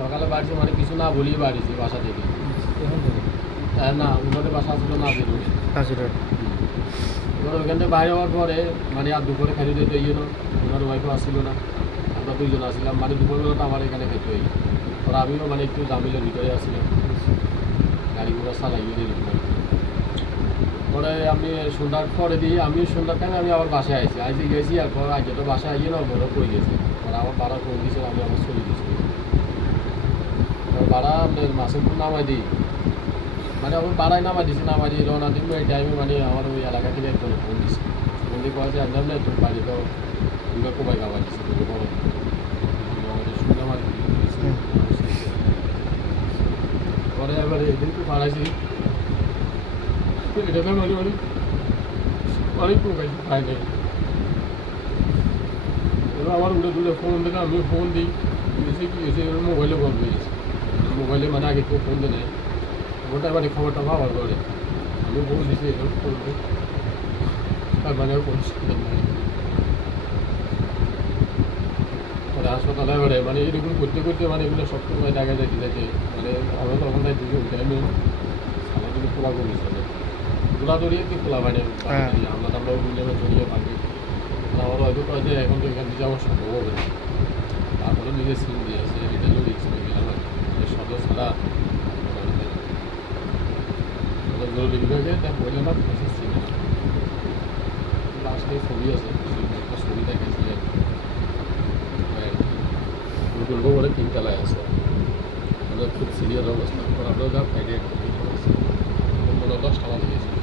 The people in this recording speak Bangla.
সকালে বাড়ছি মানে কিছু না বলেই বাড়িছি বাসা থেকে। হ্যাঁ না, ওনাদের বাসা আসলে না বেরোয়। এবার ওইখান থেকে বাইরে হওয়ার পরে মানে আর দুপুরে খাইতে দিতে ইয়ে না, ওনার ওয়াইফও আসছিল না, আমরা দুইজন আসছিলাম, মানে দুপুরবেলাটা আমার এখানে খেতে হই। আর আমিও মানে একটু জামিলের ভিতরে আসছিলাম, গাড়ি ঘোড়া চালাইয়ে দিয়ে দিলাম। পরে আমি সন্ধ্যার পরে দিয়ে আমিও সন্ধ্যার টাইমে আমি আবার বাসায় আইসি গেছি। আর পরে আগে তো বাসায় আইয়ে না বড় পড়ে গেছে, আর আমার ভাড়া কম দিয়েছে, আমি আবার চলে গেছি। ভাড়া মাসের পর নামাই দিই, মানে আমার পাড়ায় নামাই দিয়েছি, নামাই দিয়ে রওনা দিব এই টাইমে মানে আমার ওই এলাকা থেকে একজন ফোন দিচ্ছে, ফোন দিয়ে কয়েছে আনলাম না তোর বাড়ি তো দুটো কোপাই খাবার দিচ্ছে, দুটো বড় আমাদের শুনলাম আর কি। পরে এবার এদিন তো পাড়াইছি, এটা মানে অনেক অনেক কোপাইছি, খাই নাই। এবার আমার উড়ে দুটো ফোন দেখে আমি ফোন দিই, এসে কি এসে মোবাইলে গল্প হয়েছে, মোবাইলে মানে আগে কেউ ফোন দেয়, ওটা মানে খবরটা পাওয়ার পরে আমি ফোন দিয়েছি, এটা করবো তার মানে পরে হাসপাতালে এবারে মানে এরকম করতে করতে মানে এগুলো সব সময় দেখা যায় দিতে, মানে আমরা তখন তাই দিকে উঠে আমি আমার কিন্তু খোলা করেছিল, খোলা দড়িয়ে কি খোলা মানে আমরা আমরা মিলে জড়িয়ে থাকি। আমার হয়তো কয় যে এখন তো এখান থেকে যাওয়া সম্ভব হবে না, তারপরে নিজের সিম দিয়েছে, এটা যদি রিক্সে গেলাম আর কি সদস্য ছাড়া জরুরি বিভাগে তা বললাম না সিম লাস্টে ছবি আছে, একটা ছবি দেখাইছিলেন দুর্গ বলে 3 তলায় আছে, খুব সিরিয়াস অবস্থা। আপনারা যা ফ্রাইডে 10টা বাজে গেছিল।